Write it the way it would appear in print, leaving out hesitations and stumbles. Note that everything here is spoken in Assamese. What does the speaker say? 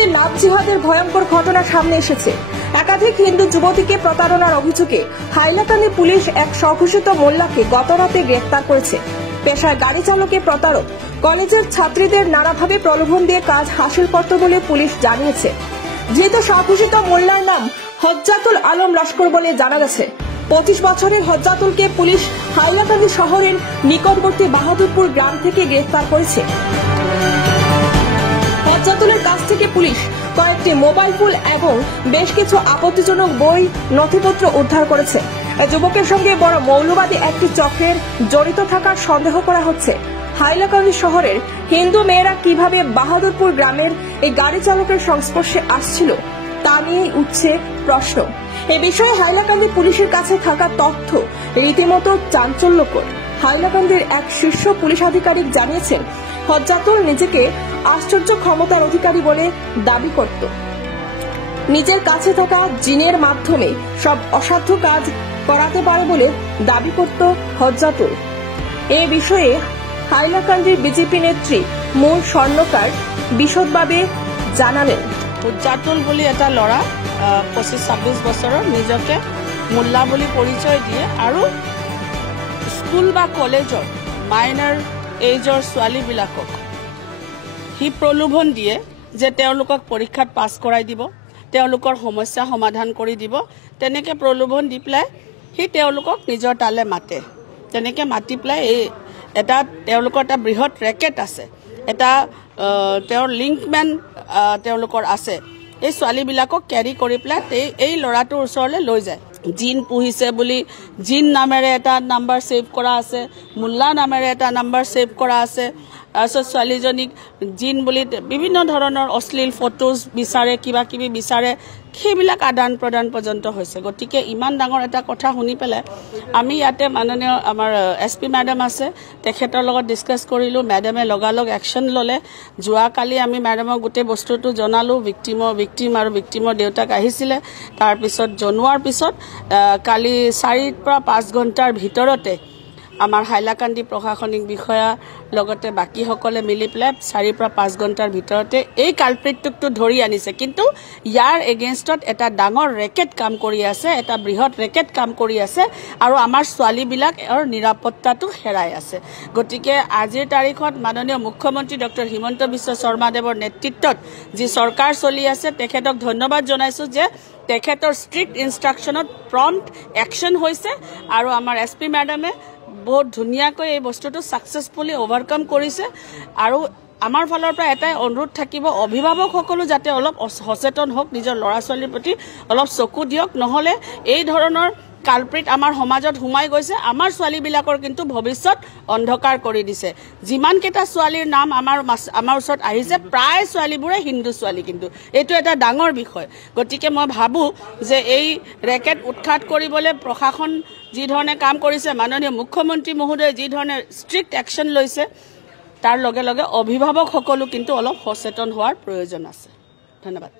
সম্প্রতি লাভ জিহাদের ভয়ঙ্কর ঘটনা সামনে এসেছে। একাধিক হিন্দু যুবতীকে প্রতারণার অভিযোগে হাইলাকান্দি পুলিশ এক স্বঘোষিত মোল্লাকে গতরাতে গ্রেফতার করেছে। পেশায় গাড়ি চালকে প্রতারক কলেজের ছাত্রীদের নানাভাবে প্রলোভন দিয়ে কাজ হাসিল করত বলে পুলিশ জানিয়েছে। ধৃত স্বঘোষিত মোল্লার নাম হজ্জাতুল আলম লস্কর বলে জানা গেছে। 25 বছরের হজ্জাতুলকে পুলিশ হাইলাকান্দি শহরের নিকটবর্তী বাহাদুরপুর গ্রাম থেকে গ্রেফতার করেছে। হজ্জাতুলের কাছ থেকে পুলিশ কয়েকটি মোবাইল ফোন এবং বেশ কিছু আপত্তিজনক বই নথিপত্র উদ্ধার করেছে। যুবকের সঙ্গে বড় মৌলবাদী একটি চক্রের জড়িত থাকার সন্দেহ করা হচ্ছে। হাইলাকান্দি শহরের হিন্দু মেয়েরা কিভাবে বাহাদুরপুর গ্রামের এই গাড়ি চালকের সংস্পর্শে আসছিল তা নিয়েই উঠছে প্রশ্ন। এ বিষয়ে হাইলাকান্দি পুলিশের কাছে থাকা তথ্য রীতিমতো চাঞ্চল্যকর। হাইলাকান্দির এক শীর্ষ পুলিশ আধিকারিক জানিয়েছেন, হজ্জাতুল নিজেকে আশ্চর্য ক্ষমতার অধিকারী বলে দাবি করত। নিজের কাছে থাকা জিনের মাধ্যমে সব অসাধ্য কাজ করাতে পারে বলে দাবি করত হজ্জাতুল। এ বিষয়ে হাইলাকান্দির বিজেপি নেত্রী মূল স্বর্ণকার বিশদভাবে জানালেন। হজ্জাতুল বলি এটা লৰা 25-26 বছৰৰ নিজকে মোল্লা বুলি পৰিচয় দিয়ে আৰু স্কুল বা কলেজৰ মাইনাৰ এজৰ ছোৱালীবিলাকক সি প্ৰলোভন দিয়ে যে তেওঁলোকক পৰীক্ষাত পাছ কৰাই দিব, তেওঁলোকৰ সমস্যা সমাধান কৰি দিব। তেনেকৈ প্ৰলোভন দি পেলাই সি তেওঁলোকক নিজৰ তালে মাতে। তেনেকৈ মাতি পেলাই তেওঁলোকৰ এটা বৃহৎ ৰেকেট আছে, এটা তেওঁৰ লিংকমেন তেওঁলোকৰ আছে। এই ছোৱালীবিলাকক কেৰি কৰি পেলাই এই ল'ৰাটোৰ ওচৰলৈ লৈ যায়। জিন পুহিছে বুলি জিন নামেৰে এটা নাম্বাৰ ছেভ কৰা আছে, মোল্লা নামেৰে এটা নাম্বাৰ ছেভ কৰা আছে। তাৰপিছত ছোৱালীজনীক জিন বুলি বিভিন্ন ধৰণৰ অশ্লীল ফটোজ বিচাৰে, কিবা কিবি বিচাৰে, সেইবিলাক আদান প্ৰদান পৰ্যন্ত হৈছে। গতিকে ইমান ডাঙৰ এটা কথা শুনি পেলাই আমি ইয়াতে মাননীয় আমাৰ SP মেডাম আছে, তেখেতৰ লগত ডিছকাছ কৰিলোঁ। মেডামে লগালগ একশ্যন ল'লে। যোৱাকালি আমি মেডামক গোটেই বস্তুটো জনালোঁ। ভিক্টিম আৰু ভিক্টিমৰ দেউতাক আহিছিলে। তাৰপিছত জনোৱাৰ পিছত কালি 4 পৰা 5 ঘণ্টাৰ ভিতৰতে আমাৰ হাইলাকান্দি প্ৰশাসনিক বিষয়া লগতে বাকীসকলে মিলি পেলাই 4 পৰা 5 ঘণ্টাৰ ভিতৰতে এই কালপ্ৰিটটোকটো ধৰি আনিছে। কিন্তু ইয়াৰ এগেইনষ্টত এটা ডাঙৰ ৰেকেট কাম কৰি আছে, এটা বৃহৎ ৰেকেট কাম কৰি আছে আৰু আমাৰ ছোৱালীবিলাকৰ নিৰাপত্তাটো হেৰাই আছে। গতিকে আজিৰ তাৰিখত মাননীয় মুখ্যমন্ত্ৰী ডক্টৰ হিমন্ত বিশ্ব শৰ্মাদেৱৰ নেতৃত্বত যি চৰকাৰ চলি আছে, তেখেতক ধন্যবাদ জনাইছোঁ যে তেখেতৰ ষ্ট্ৰিক্ট ইনষ্ট্ৰাকশ্যনত প্ৰম্প্ট একশ্যন হৈছে আৰু আমাৰ SP মেডামে বহুত ধুনীয়াকৈ এই বস্তুটো ছাকচেছফুলি অভাৰকাম কৰিছে। আৰু আমাৰ ফালৰ পৰা এটাই অনুৰোধ থাকিব, অভিভাৱকসকলো যাতে অলপ সচেতন হওক, নিজৰ ল'ৰা ছোৱালীৰ প্ৰতি অলপ চকু দিয়ক। নহ'লে এই ধৰণৰ কালপ্ৰিট আমাৰ সমাজত সোমাই গৈছে, আমাৰ ছোৱালীবিলাকৰ কিন্তু ভৱিষ্যত অন্ধকাৰ কৰি দিছে। যিমানকেইটা ছোৱালীৰ নাম আমাৰ ওচৰত আহিছে, প্ৰায় ছোৱালীবোৰে হিন্দু ছোৱালী। কিন্তু এইটো এটা ডাঙৰ বিষয়। গতিকে মই ভাবোঁ যে এই ৰেকেট উৎখাত কৰিবলৈ প্ৰশাসন যি ধৰণে কাম কৰিছে, মাননীয় মুখ্যমন্ত্ৰী মহোদয়ে যি ধৰণে ষ্ট্ৰিক্ট একশ্যন লৈছে, তাৰ লগে লগে অভিভাৱকসকলো কিন্তু অলপ সচেতন হোৱাৰ প্ৰয়োজন আছে। ধন্যবাদ।